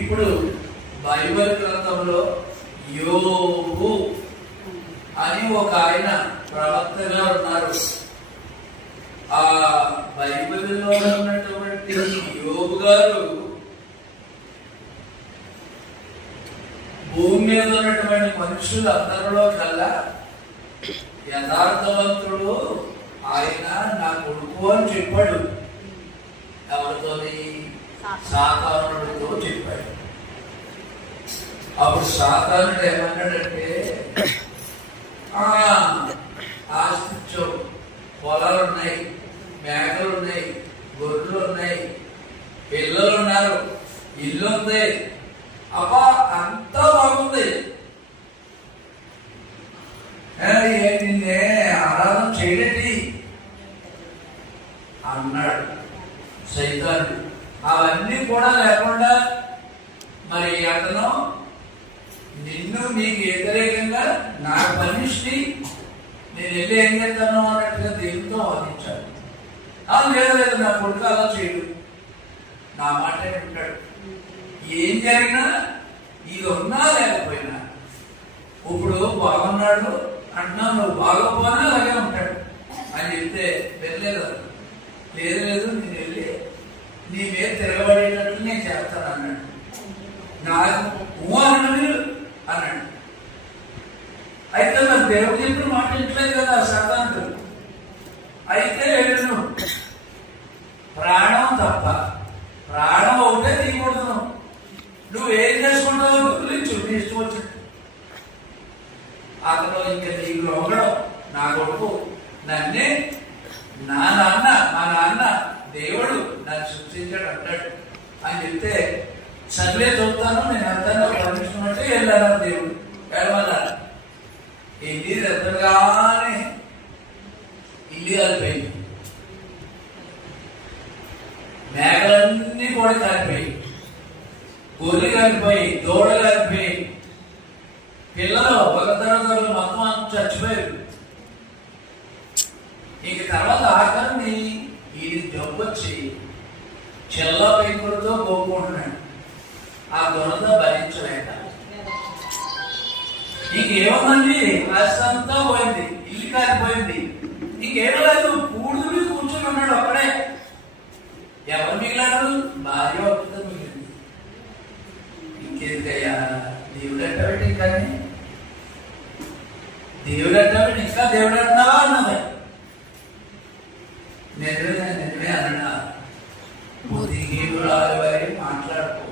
ఇప్పుడు బైబిల్ గ్రంథంలో యోబు అని ఒక ఆయన ప్రవక్తగా ఉన్నారు. ఆ బైబిల్లో ఉన్నటువంటి యోబు గారు భూమి మీద ఉన్నటువంటి మనుషులందరిలో కల్లా యథార్థవంతుడు ఆయన నా కొడుకు అని చెప్పాడు. ఎవరితోని? సాతానుడితో చెప్పాడు. అప్పుడు సాతానుడు ఏమన్నాడంటే, ఆస్తిచ్చో, పొలాలు ఉన్నాయి, మేకలు ఉన్నాయి, గొర్రెలు ఉన్నాయి, పిల్లలు ఉన్నారు, ఇల్లు ఉంది, అబ్బా అంతా బాగుంది, నిన్నే ఆరాధన చేయడేంటి అన్నాడు సైతానుడు. అవన్నీ కూడా లేకుండా మరి అతను నిన్ను నీకు వ్యతిరేకంగా నాకు పనిష్టి నేను వెళ్ళి ఏం చేస్తాను అన్నట్టుగా దేవునితో వాదించాడు. లేదు నా కొడుకు అలా చేయడు, నా మాట వింటాడు, ఏం జరిగినా ఇది ఉన్నా లేకపోయినా ఇప్పుడు బాగున్నాడు అంటున్నా, నువ్వు బాగోపోయినా అలాగే ఉంటాడు అని చెప్తే వెళ్ళలేదు. లేదు నేను వెళ్ళి నీ మీద తిరగబడేటట్లు నేను చేస్తాను అన్నాడు. నాకు అన్నాడు అన్నాడు. అయితే నాకు దేవుడు చెప్పిన మాట ఇంట్లేదు కదా సాతానుడు. అయితే నువ్వు ప్రాణం తప్ప ప్రాణం ఒకటే తీయకూడదు, నువ్వు ఏం చేసుకుంటావు గురించి నీ ఇష్టం వచ్చింది. అతను ఇంకా నీకు లొంగడం, నా కొడుకు నన్నే మా నాన్న దేవుడు నన్ను సృష్టించాడు అంటాడు అని చెప్తే, సర్లే చూస్తాను నేను అంతాను పర్మిషన్ అంటే వెళ్ళాను. దేవుడు వెళ్ళమన్నా ఇంటి దగ్గరగానే ఇల్లు కాలిపోయింది, మేకలన్నీ కూడా కాలిపోయి, గొర్రెలు కాలిపోయి, దూడలు కాలిపోయి, పిల్లలు ఒక తరగతులు మొత్తం చచ్చిపోయారు. ఇంక తర్వాత ఆఖరిని ఈ జబ్బు వచ్చి చెల్ల పెంకులతో కోరుకుంటున్నాడు. ఆ దురద భరించలేక ఇంకేముందండి, రాష్ట్రంతా పోయింది, ఇల్లు కాలిపోయింది, ఇంకేమో లేదు.